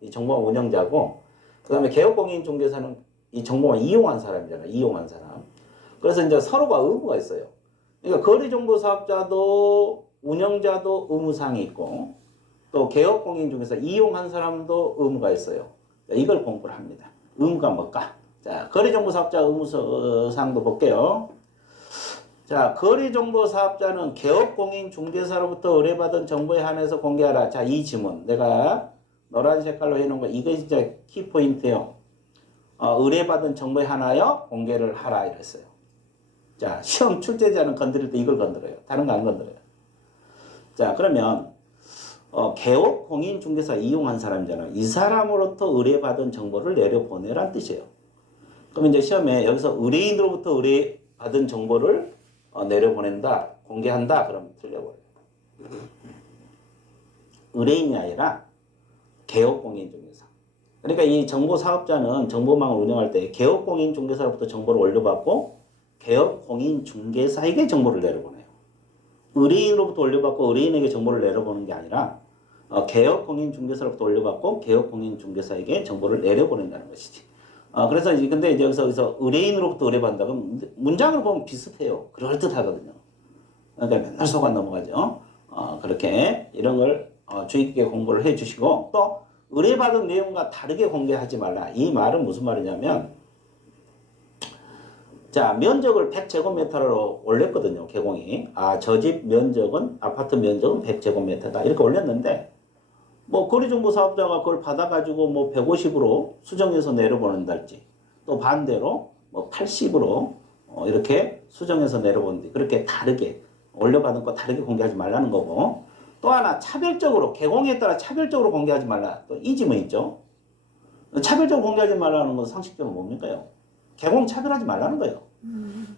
이 정보망 운영자고, 그 다음에 개업공인중개사는 이 정보망 이용한 사람이잖아. 이용한 사람. 그래서 이제 서로가 의무가 있어요. 그러니까 거래정보사업자도 운영자도 의무사항이 있고, 또 개업공인중개사 이용한 사람도 의무가 있어요. 이걸 공부를 합니다. 의무가 뭘까? 자, 거래정보사업자 의무사항도 볼게요. 자, 거래정보사업자는 개업공인중개사로부터 의뢰받은 정보에 한해서 공개하라. 자, 이 지문 내가 노란 색깔로 해놓은 거 이게 진짜 키포인트예요. 의뢰받은 정보에 한하여 공개를 하라 이랬어요. 자, 시험 출제자는 건드릴 때 이걸 건드려요. 다른 거 안 건드려요. 자, 그러면 개업공인중개사 이용한 사람이잖아. 이 사람으로부터 의뢰받은 정보를 내려보내란 뜻이에요. 그럼 이제 시험에 여기서 의뢰인으로부터 의뢰받은 정보를 내려보낸다, 공개한다, 그러면 틀려버려요. 의뢰인이 아니라 개업공인중개사. 그러니까 이 정보사업자는 정보망을 운영할 때 개업공인중개사로부터 정보를 올려받고 개업공인중개사에게 정보를 내려보내요. 의뢰인으로부터 올려받고 의뢰인에게 정보를 내려보는 게 아니라 개업공인중개사로부터 올려받고 개업공인중개사에게 정보를 내려보낸다는 것이지. 그래서 이제 근데 이제 여기서 의뢰인으로부터 의뢰받는다. 그럼 문장을 보면 비슷해요. 그럴듯하거든요. 그러니까 맨날 속아 넘어가죠. 그렇게 이런 걸 주의 깊게 공부를 해주시고, 또 의뢰받은 내용과 다르게 공개하지 말라. 이 말은 무슨 말이냐면, 자, 면적을 100제곱미터로 올렸거든요. 개공이. 저 집 면적은, 아파트 면적은 100제곱미터다. 이렇게 올렸는데, 뭐 거래정보사업자가 그걸 받아가지고 뭐 150으로 수정해서 내려보낸달지, 또 반대로 뭐 80으로 이렇게 수정해서 내려보는데, 그렇게 다르게 올려받은 거 다르게 공개하지 말라는 거고, 또 하나 차별적으로 개공에 따라 차별적으로 공개하지 말라. 또 이 지문 있죠. 차별적으로 공개하지 말라는 건 상식적으로 뭡니까요? 개공 차별하지 말라는 거예요.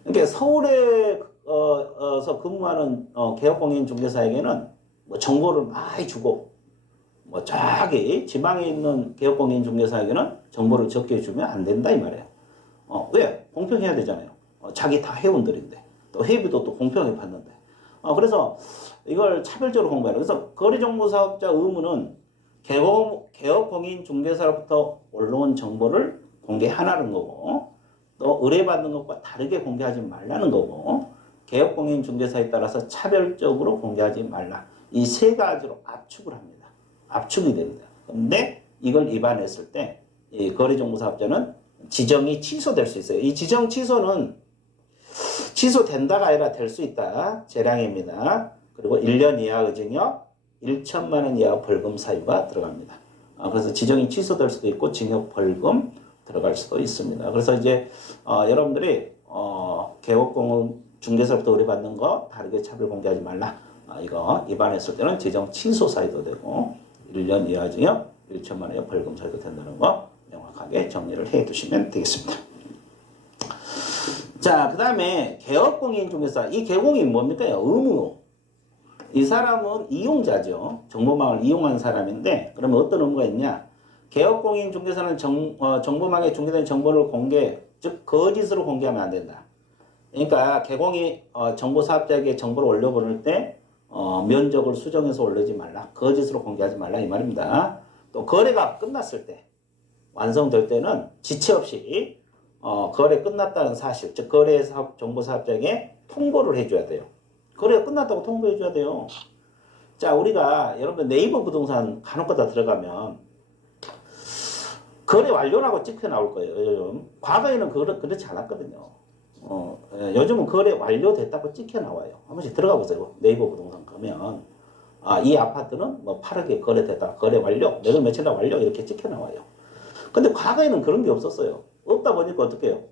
그러니까 서울에서 근무하는 개업공인중개사에게는 뭐 정보를 많이 주고, 뭐 저기 지방에 있는 개업공인중개사에게는 정보를 적게 주면 안 된다 이 말이에요. 왜? 공평해야 되잖아요. 자기 다 회원들인데, 또 회비도 또 공평하게 받는데. 그래서 이걸 차별적으로 공부해라. 그래서 거래정보사업자 의무는 개업공인중개사로부터 올라온 정보를 공개하라는 거고, 또 의뢰받는 것과 다르게 공개하지 말라는 거고, 개업공인중개사에 따라서 차별적으로 공개하지 말라. 이 세 가지로 압축을 합니다. 압축이 됩니다. 근데 이걸 위반했을 때 이 거래정보사업자는 지정이 취소될 수 있어요. 이 지정 취소는 취소된다가 아니라 될 수 있다. 재량입니다. 그리고 1년 이하의 징역, 1천만 원 이하 벌금 사유가 들어갑니다. 그래서 지정이 취소될 수도 있고 징역, 벌금 들어갈 수도 있습니다. 그래서 이제 여러분들이 개업공인중개사로부터 의뢰받는 거 다르게 차별 공개하지 말라. 이거 위반했을 때는 지정 취소 사유도 되고 1년 이하 징역, 1천만 원 이하 벌금 사유도 된다는 거 명확하게 정리를 해 두시면 되겠습니다. 자, 그 다음에 개업공인중개사. 이 개공이 뭡니까? 의무. 이 사람은 이용자죠. 정보망을 이용한 사람인데, 그러면 어떤 의무가 있냐? 개업공인중개사는 정보망에 중개된 정보를 공개, 즉 거짓으로 공개하면 안 된다. 그러니까 개공이 정보사업자에게 정보를 올려보낼 때 면적을 수정해서 올리지 말라. 거짓으로 공개하지 말라 이 말입니다. 또 거래가 끝났을 때, 완성될 때는 지체 없이 거래 끝났다는 사실, 즉 거래사업 정보사업자에게 통보를 해줘야 돼요. 거래가 끝났다고 통보해줘야 돼요. 자, 우리가 여러분 네이버 부동산 간혹가다 들어가면 거래 완료라고 찍혀 나올 거예요. 요즘 과거에는 그렇지 않았거든요. 요즘은 거래 완료됐다고 찍혀 나와요. 한 번씩 들어가 보세요. 네이버 부동산 가면 이 아파트는 뭐 8억에 거래됐다, 거래 완료, 매달 며칠 날 완료 이렇게 찍혀 나와요. 근데 과거에는 그런 게 없었어요. 없다 보니까 어떻게 해요?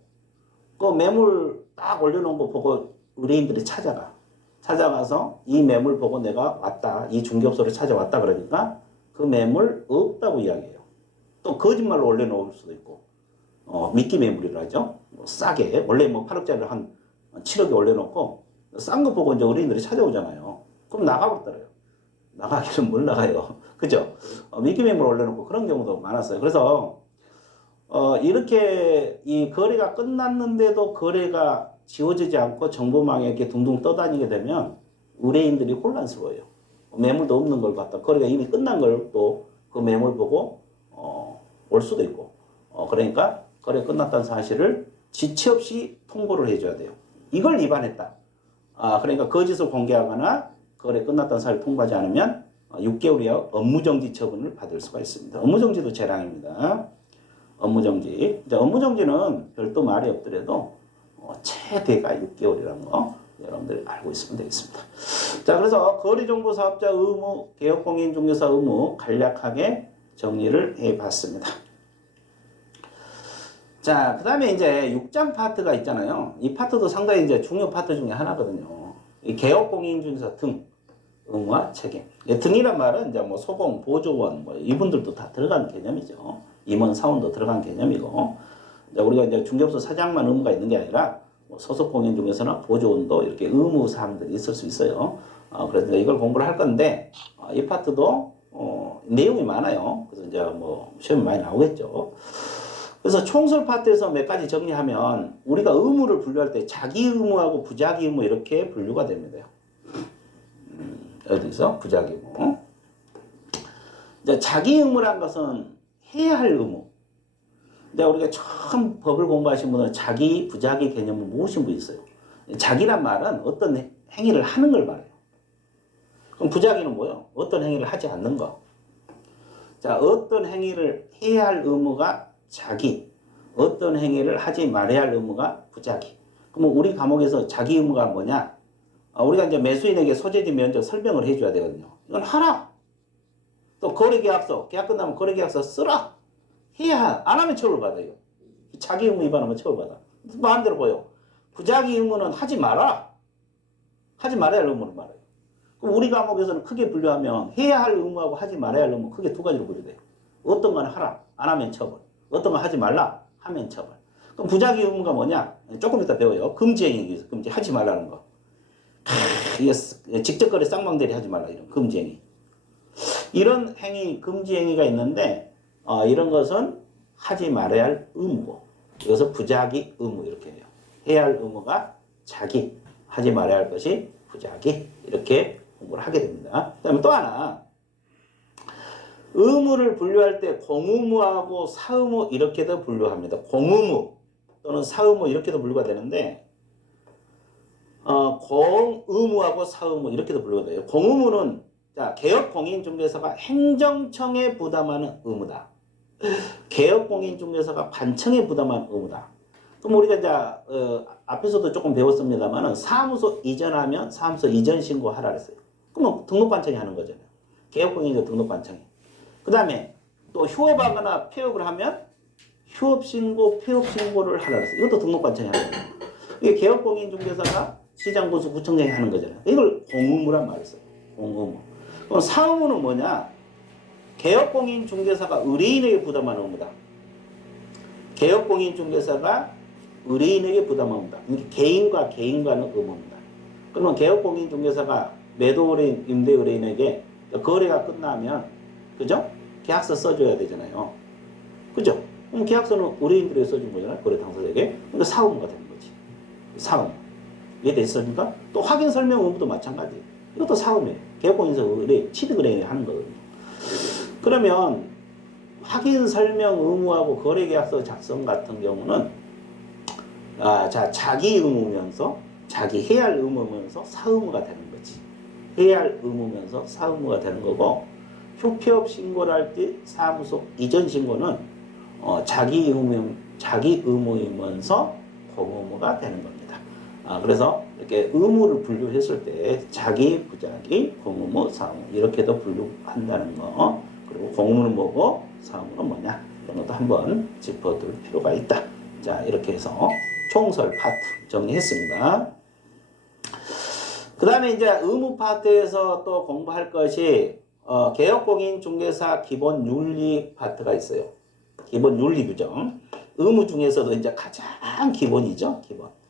그 매물 딱 올려놓은 거 보고 의뢰인들이 찾아가서 이 매물 보고 내가 왔다, 이 중개업소를 찾아왔다 그러니까 그 매물 없다고 이야기해요. 또 거짓말로 올려놓을 수도 있고, 미끼 매물이라 하죠. 뭐 싸게, 원래 뭐 8억짜리를 한 7억에 올려놓고 싼 거 보고 이제 의뢰인들이 찾아오잖아요. 그럼 나가버리더래요. 나가기는 뭘 나가요. 그죠? 미끼 매물 올려놓고 그런 경우도 많았어요. 그래서 이렇게 이 거래가 끝났는데도 거래가 지워지지 않고 정보망에 이렇게 둥둥 떠다니게 되면 의뢰인들이 혼란스러워요. 매물도 없는 걸 갖다, 거래가 이미 끝난 걸 또 그 매물 보고 올 수도 있고. 그러니까 거래 끝났다는 사실을 지체 없이 통보를 해줘야 돼요. 이걸 위반했다. 그러니까 거짓을 공개하거나 거래 끝났다는 사실을 통보하지 않으면 6개월 이하 업무정지 처분을 받을 수가 있습니다. 업무정지도 재량입니다. 업무정지. 업무정지는 별도 말이 없더라도 최대가 6개월이라는 거 여러분들이 알고 있으면 되겠습니다. 자, 그래서 거래정보사업자 의무, 개업공인중개사 의무 간략하게 정리를 해봤습니다. 자, 그 다음에 이제 6장 파트가 있잖아요. 이 파트도 상당히 이제 중요 파트 중에 하나거든요. 이 개업공인중개사 등 의무와 책임. 등이란 말은 이제 뭐 소공, 보조원, 뭐 이분들도 다 들어간 개념이죠. 임원, 사원도 들어간 개념이고, 우리가 이제 중개업소 사장만 의무가 있는 게 아니라 뭐 소속 공인중개사나 보조원도 이렇게 의무 사항들이 있을 수 있어요. 그래서 이걸 공부를 할 건데, 이 파트도 내용이 많아요. 그래서 이제 뭐 시험이 많이 나오겠죠. 그래서 총설 파트에서 몇 가지 정리하면 우리가 의무를 분류할 때 자기 의무하고 부자기 의무 이렇게 분류가 됩니다. 어디서? 부자기 의무. 이제 자기 의무란 것은 해야 할 의무. 근데 우리가 처음 법을 공부하신 분은 자기, 부자기 개념을 모르신 분이 있어요. 자기란 말은 어떤 행위를 하는 걸 말해요. 그럼 부자기는 뭐예요? 어떤 행위를 하지 않는 거. 자, 어떤 행위를 해야 할 의무가 자기, 어떤 행위를 하지 말아야 할 의무가 부자기. 그럼 우리 과목에서 자기 의무가 뭐냐? 우리가 이제 매수인에게 소재지 면적 설명을 해줘야 되거든요. 이건 하라. 또 거래계약서, 계약 끝나면 거래계약서 쓰라. 해야, 안 하면 처벌받아요. 자기 의무 위반하면 처벌받아. 마음대로 보여. 부자기 의무는 하지 마라. 하지 말아야 할 의무를 말해요. 그럼 우리 과목에서는 크게 분류하면 해야 할 의무하고 하지 말아야 할 의무 크게 두 가지로 분류돼요. 어떤 건 하라. 안 하면 처벌. 어떤 건 하지 말라. 하면 처벌. 그럼 부자기 의무가 뭐냐? 조금 이따 배워요. 금지행위. 금지. 하지 말라는 거. 이게 직접 거래 쌍방대리 하지 말라. 이런 금지행위. 이런 행위, 금지행위가 있는데 이런 것은 하지 말아야 할 의무고, 이것은 부자기 의무 이렇게 해요. 해야 할 의무가 자기, 하지 말아야 할 것이 부자기, 이렇게 공부를 하게 됩니다. 그 다음에 또 하나, 의무를 분류할 때 공의무하고 사의무 이렇게도 분류합니다. 공의무 또는 사의무 이렇게도 분류가 되는데, 공의무하고 사의무 이렇게도 분류가 돼요. 공의무는 자, 개업공인중개사가 행정청에 부담하는 의무다. 개업공인중개사가 관청에 부담하는 의무다. 그럼 우리가 이제 앞에서도 조금 배웠습니다만은 사무소 이전하면 사무소 이전 신고하라 그랬어요. 그러면 등록관청이 하는 거잖아요. 개업공인중개사 등록관청이. 그 다음에 또 휴업하거나 폐업을 하면 휴업신고, 폐업신고를 하라 그랬어요. 이것도 등록관청이 하는 거예요. 이게 개업공인중개사가 시장군수 구청장이 하는 거잖아요. 이걸 공의무란 말을 써요. 공의무. 그럼 사의무는 뭐냐? 개업공인중개사가 의뢰인에게 부담하는 의무다. 개업공인중개사가 의뢰인에게 부담하는 의무다. 이게 개인과 개인과는 의무입니다. 그러면 개업공인중개사가 매도 의뢰인, 임대 의뢰인에게 거래가 끝나면, 그죠? 계약서 써줘야 되잖아요. 그죠? 그럼 계약서는 의뢰인들에게 써준 거잖아요. 거래 당사자에게. 그러니까 사의무가 되는 거지. 사의무. 이해됐습니까? 또 확인 설명 의무도 마찬가지. 이것도 사의무예요. 개업공인중개사 의뢰인, 취득 의뢰인이 하는 거거든요. 그러면 확인 설명 의무하고 거래계약서 작성 같은 경우는 자기 의무면서 자기 해야 할 의무면서 사의무가 되는 거지. 해야 할 의무면서 사의무가 되는 거고, 휴폐업 신고를 할 때 사무소 이전 신고는 자기 의무이면서 공의무가 되는 겁니다. 그래서 이렇게 의무를 분류했을 때 자기, 부자기, 공의무, 사의무 이렇게도 분류한다는 거. 그리고 공의무는 뭐고 사의무는 뭐냐, 이런 것도 한번 짚어둘 필요가 있다. 자, 이렇게 해서 총설 파트 정리했습니다. 그 다음에 이제 의무 파트에서 또 공부할 것이 개업공인중개사 기본 윤리 파트가 있어요. 기본 윤리 규정. 의무 중에서도 이제 가장 기본이죠.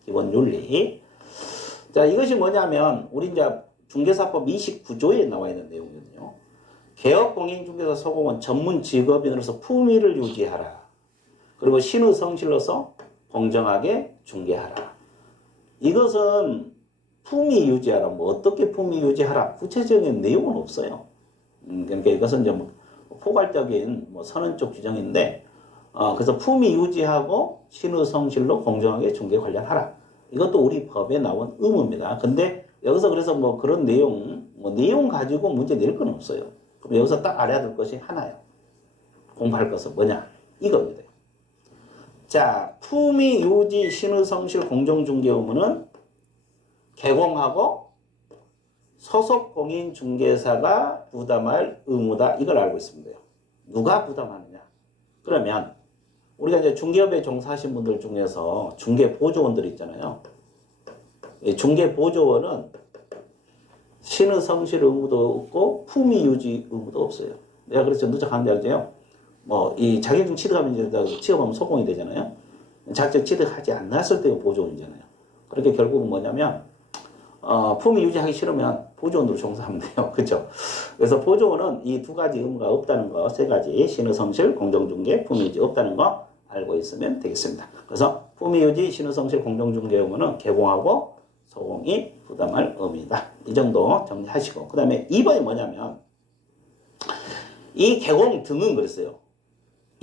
기본 윤리. 자, 이것이 뭐냐면 우리 이제 중개사법 29조에 나와 있는 내용이거든요. 개업공인중개사 소공은 전문 직업인으로서 품위를 유지하라. 그리고 신의 성실로서 공정하게 중개하라. 이것은 품위 유지하라. 뭐 어떻게 품위 유지하라. 구체적인 내용은 없어요. 그러니까 이것은 좀 포괄적인 선언적 규정인데, 그래서 품위 유지하고 신의 성실로 공정하게 중개 관련하라. 이것도 우리 법에 나온 의무입니다. 근데 여기서 그래서 뭐 그런 내용 가지고 문제 낼 건 없어요. 그럼 여기서 딱 알아야 될 것이 하나예요. 공부할 것은 뭐냐? 이겁니다. 자, 품위 유지 신의 성실 공정 중개 의무는 개공하고 소속 공인 중개사가 부담할 의무다. 이걸 알고 있습니다. 누가 부담하느냐? 그러면 우리가 이제 중개업에 종사하신 분들 중에서 중개 보조원들 있잖아요. 이 중개 보조원은 신의 성실 의무도 없고 품위 유지 의무도 없어요. 내가 그래서 누적하는 데 알죠? 뭐 이 자격증 취득하면 이제 취업하면 소공이 되잖아요. 자격증 취득하지 않았을 때가 보조원이잖아요. 그렇게 결국은 뭐냐면 품위 유지하기 싫으면 보조원으로 종사하면 돼요. 그렇죠? 그래서 보조원은 이 두 가지 의무가 없다는 거, 세 가지 신의 성실, 공정중개, 품위 유지 없다는 거 알고 있으면 되겠습니다. 그래서 품위 유지, 신의 성실, 공정중개 의무는 개공하고 소공이 부담할 의무이다. 이 정도 정리하시고 그 다음에 2번이 뭐냐면 이 개공 등은 그랬어요.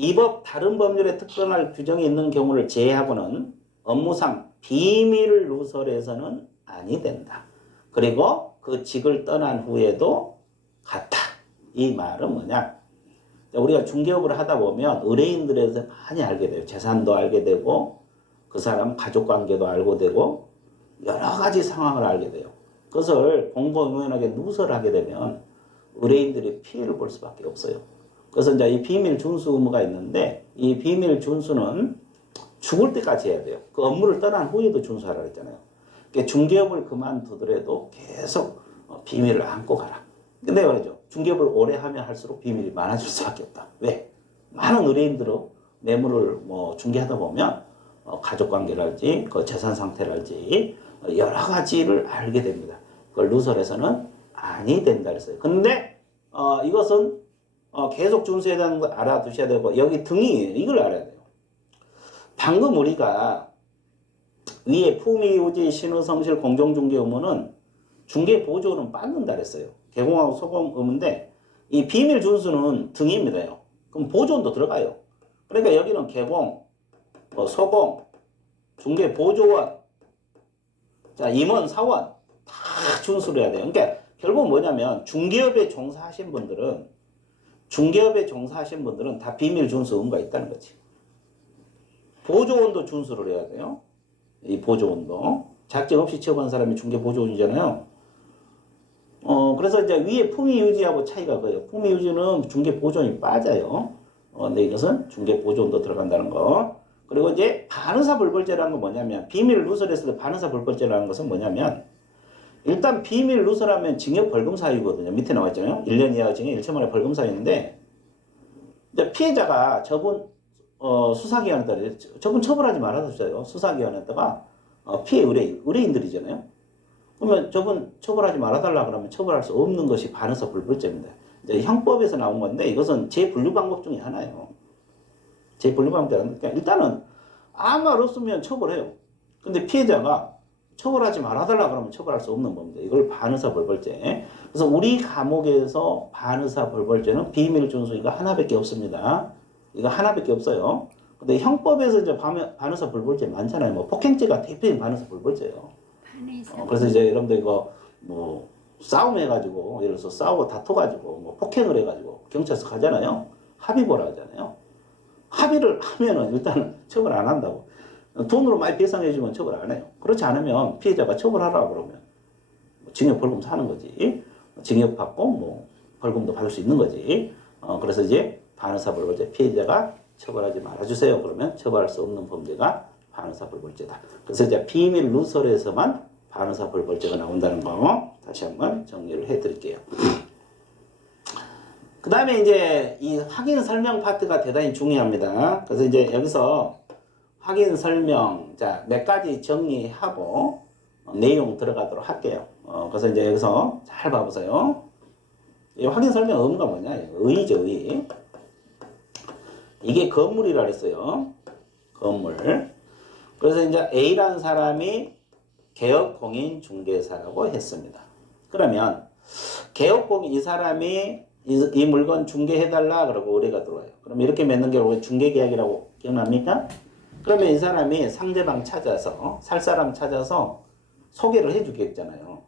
이 법 다른 법률에 특정할 규정이 있는 경우를 제외하고는 업무상 비밀 누설에서는 아니 된다. 그리고 그 직을 떠난 후에도 같다. 이 말은 뭐냐? 우리가 중개업을 하다 보면 의뢰인들에 대해서 많이 알게 돼요. 재산도 알게 되고 그 사람 가족관계도 알고 되고 여러 가지 상황을 알게 돼요. 그것을 공공연하게 누설하게 되면 의뢰인들이 피해를 볼 수밖에 없어요. 그래서 이제 이 비밀 준수 의무가 있는데 이 비밀 준수는 죽을 때까지 해야 돼요. 그 업무를 떠난 후에도 준수하라 그랬잖아요. 그러니까 중개업을 그만두더라도 계속 비밀을 안고 가라. 근데 말이죠. 중개업을 오래 하면 할수록 비밀이 많아질 수밖에 없다. 왜? 많은 의뢰인들은 매물을 뭐 중개하다 보면 가족관계랄지 그 재산 상태랄지 여러 가지를 알게 됩니다. 그걸 누설해서는 아니 된다 그랬어요. 근데 이것은 계속 준수해야 되는 거 알아두셔야 되고 여기 등이 이걸 알아야 돼요. 방금 우리가 위에 품위 유지 신의 성실 공정중개 의무는 중개 보조는 받는다 그랬어요. 개공하고 소공 의무인데 이 비밀 준수는 등입니다요. 그럼 보조원도 들어가요. 그러니까 여기는 개공, 소공, 중개 보조원, 자 임원, 사원 다 준수를 해야 돼요. 그러니까 결국 뭐냐면 중개업에 종사하신 분들은 다 비밀 준수 의무가 있다는 거지. 보조원도 준수를 해야 돼요. 이 보조원도 자격 없이 취업한 사람이 중개 보조원이잖아요. 그래서 이제 위에 품위 유지하고 차이가 그래요. 품위 유지는 중개 보조원이 빠져요. 근데 이것은 중개 보조원도 들어간다는 거. 그리고 이제 반의사 불벌죄라는 건 뭐냐면 비밀 누설했을 때 반의사 불벌죄라는 것은 뭐냐면 일단 비밀 누설하면 징역 벌금 사유거든요. 밑에 나와 있잖아요. 1년 이하 징역 1천만 원 벌금 사유인데 이제 피해자가 저분 수사기관에다가 저분 처벌하지 말아줬어요. 수사기관에다가 피해 의뢰인들이잖아요. 그러면 저분 처벌하지 말아달라 그러면 처벌할 수 없는 것이 반의사 불벌죄입니다. 이제 형법에서 나온 건데 이것은 재분류 방법 중에 하나예요. 재분류 방법이라는 게 일단은 아무 말 없으면 처벌해요. 근데 피해자가 처벌하지 말아달라 그러면 처벌할 수 없는 겁니다. 이걸 반의사 불벌죄. 그래서 우리 감옥에서 반의사 불벌죄는 비밀 준수 이거 하나밖에 없습니다. 이거 하나밖에 없어요. 근데 형법에서 이제 반의사 불벌죄 많잖아요. 뭐 폭행죄가 대표적인 반의사 불벌죄예요. 그래서 이제 여러분들 이거 뭐 싸움해가지고 예를 들어서 싸우고 다퉈가지고 뭐 폭행을 해가지고 경찰서 가잖아요. 합의 보라 하잖아요. 합의를 하면은 일단은 처벌 안 한다고. 돈으로 많이 배상해주면 처벌 안 해요. 그렇지 않으면 피해자가 처벌하라 그러면 징역 벌금 사는 거지. 징역 받고 뭐 벌금도 받을 수 있는 거지. 그래서 이제 반의사 불벌죄 피해자가 처벌하지 말아주세요. 그러면 처벌할 수 없는 범죄가 반의사 불벌죄다. 그래서 이제 비밀 누설에서만 반의사 불벌죄가 나온다는 거 다시 한번 정리를 해드릴게요. 그 다음에 이제 이 확인 설명 파트가 대단히 중요합니다. 그래서 이제 여기서 확인 설명 자 몇 가지 정리하고 내용 들어가도록 할게요. 그래서 이제 여기서 잘 봐보세요. 이 확인 설명 의무가 뭐냐? 의의죠, 의. 이게 건물이라 그랬어요. 건물. 그래서 이제 A라는 사람이 개업공인 중개사라고 했습니다. 그러면 개업공인 이 사람이 이 물건 중개해달라 그러고 의뢰가 들어와요. 그럼 이렇게 맺는 게 우리 중개계약이라고 기억납니까? 그러면 이 사람이 상대방 찾아서 살 사람 찾아서 소개를 해주겠잖아요.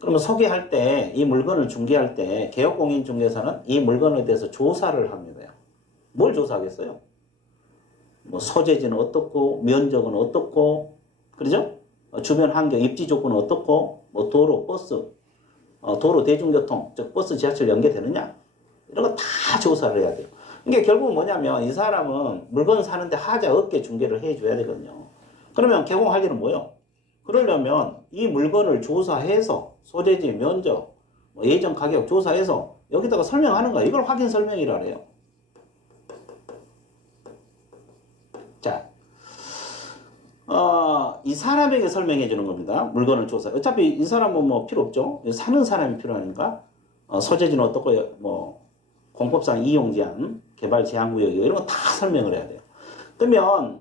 그러면 소개할 때 이 물건을 중개할 때 개업공인중개사는 이 물건에 대해서 조사를 합니다. 뭘 조사하겠어요? 뭐 소재지는 어떻고 면적은 어떻고 그러죠? 주변 환경 입지 조건은 어떻고 뭐 도로 버스 도로 대중교통 즉 버스 지하철 연계되느냐 이런 거 다 조사를 해야 돼요. 이게 결국 뭐냐면 이 사람은 물건 사는데 하자 없게 중개를 해줘야 되거든요. 그러면 개공할 일은 뭐예요? 그러려면 이 물건을 조사해서 소재지 면적 뭐 예전 가격 조사해서 여기다가 설명하는 거야. 이걸 확인 설명이라 그래요. 자, 이 사람에게 설명해 주는 겁니다. 물건을 조사. 어차피 이 사람은 뭐 필요 없죠. 사는 사람이 필요하니까 소재지는 어떻고 뭐 공법상 이용 제한, 개발 제한 구역 이런 거 다 설명을 해야 돼요. 그러면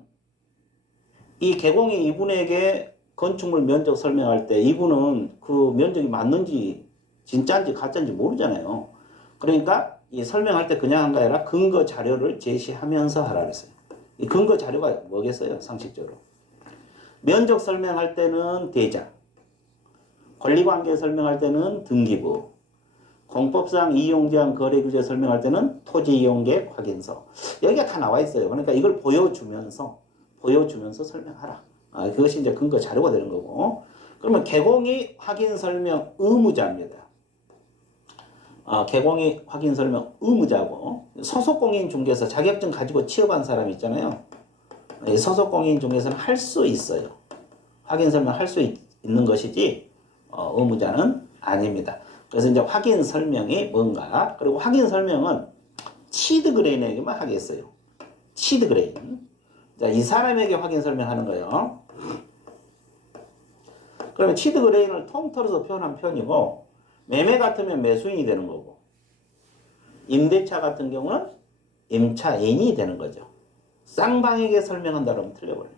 이 개공이 이분에게 건축물 면적 설명할 때 이분은 그 면적이 맞는지 진짜인지 가짜인지 모르잖아요. 그러니까 이 설명할 때 그냥 한 게 아니라 근거 자료를 제시하면서 하라 그랬어요. 이 근거 자료가 뭐겠어요? 상식적으로. 면적 설명할 때는 대장, 권리관계 설명할 때는 등기부, 공법상 이용제한 거래규제 설명할 때는 토지이용계획 확인서. 여기가 다 나와 있어요. 그러니까 이걸 보여주면서 설명하라. 그것이 이제 근거 자료가 되는 거고. 그러면 개공이 확인 설명 의무자입니다. 개공이 확인 설명 의무자고 소속공인중개사 자격증 가지고 취업한 사람 있잖아요. 소속공인중개사는 할 수 있어요. 확인 설명 할 수 있는 것이지 의무자는 아닙니다. 그래서 이제 확인 설명이 뭔가 그리고 확인 설명은 치드그레인에게만 하겠어요. 치드그레인. 자, 이 사람에게 확인 설명하는 거예요. 그러면 치드그레인을 통틀어서 표현한 편이고 매매 같으면 매수인이 되는 거고 임대차 같은 경우는 임차인이 되는 거죠. 쌍방에게 설명한다 그러면 틀려버려요.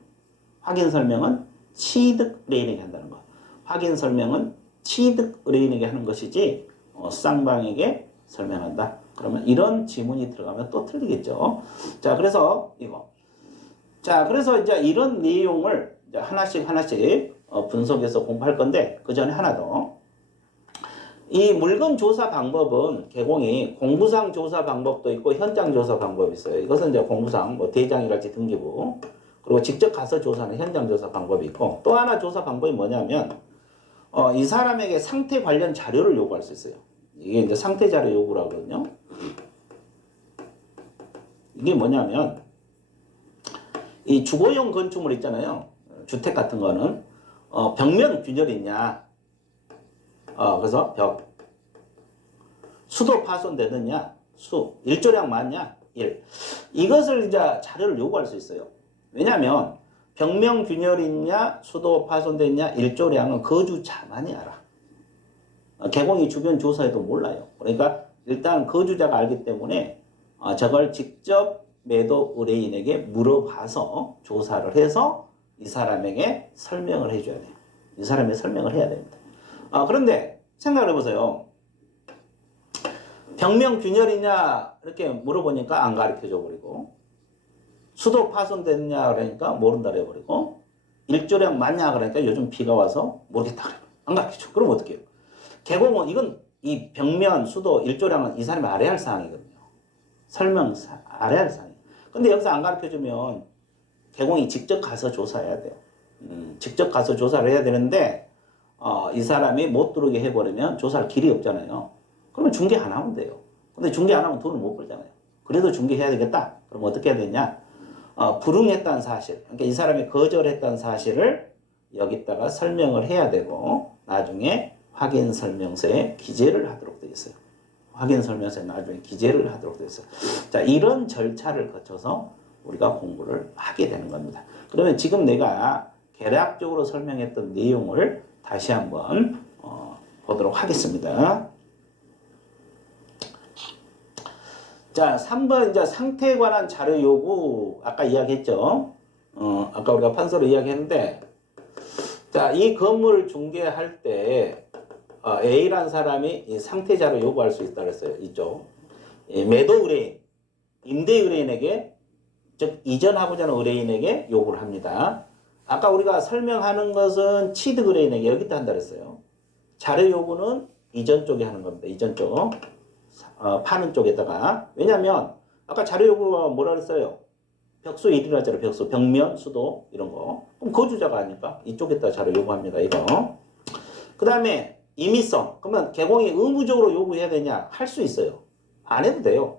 확인 설명은 취득 의뢰인에게 한다는 거. 확인 설명은 취득 의뢰인에게 하는 것이지 쌍방에게 설명한다. 그러면 이런 지문이 들어가면 또 틀리겠죠. 자, 그래서 이거. 자, 그래서 이제 이런 내용을 이제 하나씩 분석해서 공부할 건데 그 전에 하나 더. 이 물건 조사 방법은 개공이 공부상 조사 방법도 있고 현장 조사 방법이 있어요. 이것은 이제 공부상 뭐 대장이랄지 등기부 그리고 직접 가서 조사하는 현장 조사 방법이 있고 또 하나 조사 방법이 뭐냐면 이 사람에게 상태 관련 자료를 요구할 수 있어요. 이게 이제 상태 자료 요구라고 하거든요. 이게 뭐냐면 이 주거용 건축물 있잖아요. 주택 같은 거는 벽면 균열이 있냐 그래서 벽 수도 파손되느냐 일조량 맞냐 이것을 이제 자료를 요구할 수 있어요. 왜냐하면 벽면 균열이 있냐 수도 파손됐냐 일조량은 거주자만이 알아. 개공이 주변 조사해도 몰라요. 그러니까 일단 거주자가 알기 때문에 저걸 직접 매도 의뢰인에게 물어봐서 조사를 해서 이 사람에게 설명을 해줘야 돼요. 이 사람에게 설명을 해야 됩니다. 그런데 생각을 해보세요. 벽면 균열이냐 이렇게 물어보니까 안 가르쳐줘 버리고 수도 파손됐냐 그러니까 모른다 그래버리고 일조량 맞냐 그러니까 요즘 비가 와서 모르겠다 그래. 안 가르쳐줘. 그럼 어떻게 해요? 개공은 이건 이 벽면 수도 일조량은 이 사람이 알아야 할 사항이거든요. 설명 알아야 할 사항이에요. 근데 여기서 안 가르쳐주면 개공이 직접 가서 조사해야 돼요. 직접 가서 조사를 해야 되는데 이 사람이 못 들어오게 해버리면 조사할 길이 없잖아요. 그러면 중개 안 하면 돼요. 근데 중개 안 하면 돈을 못 벌잖아요. 그래도 중개해야 되겠다. 그럼 어떻게 해야 되냐? 불응했다는 사실, 그러니까 이 사람이 거절했다는 사실을 여기다가 설명을 해야 되고 나중에 확인 설명서에 기재를 하도록 되어 있어요. 확인 설명서에 나중에 기재를 하도록 되어 있어요. 자, 이런 절차를 거쳐서 우리가 공부를 하게 되는 겁니다. 그러면 지금 내가 개략적으로 설명했던 내용을 다시 한번 보도록 하겠습니다. 자, 3번 이제 상태에 관한 자료 요구 아까 이야기했죠. 아까 우리가 판서로 이야기했는데 자, 이 건물을 중개할 때 A라는 사람이 이 상태자를 요구할 수 있다 그랬어요. 이쪽. 매도 의뢰인, 임대 의뢰인에게, 즉 이전하고자 하는 의뢰인에게 요구를 합니다. 아까 우리가 설명하는 것은 취득 의뢰인에게 여기다 한다 그랬어요. 자료 요구는 이전 쪽에 하는 겁니다. 이전 쪽. 파는 쪽에다가. 왜냐면 아까 자료 요구가 뭐라 그랬어요? 벽수 1이라 하잖아요. 벽수, 벽면, 수도 이런 거. 그럼 거주자가 하니까 이쪽에다 자료 요구합니다. 이거. 그 다음에 임의성. 그러면 개공이 의무적으로 요구해야 되냐? 할 수 있어요. 안 해도 돼요.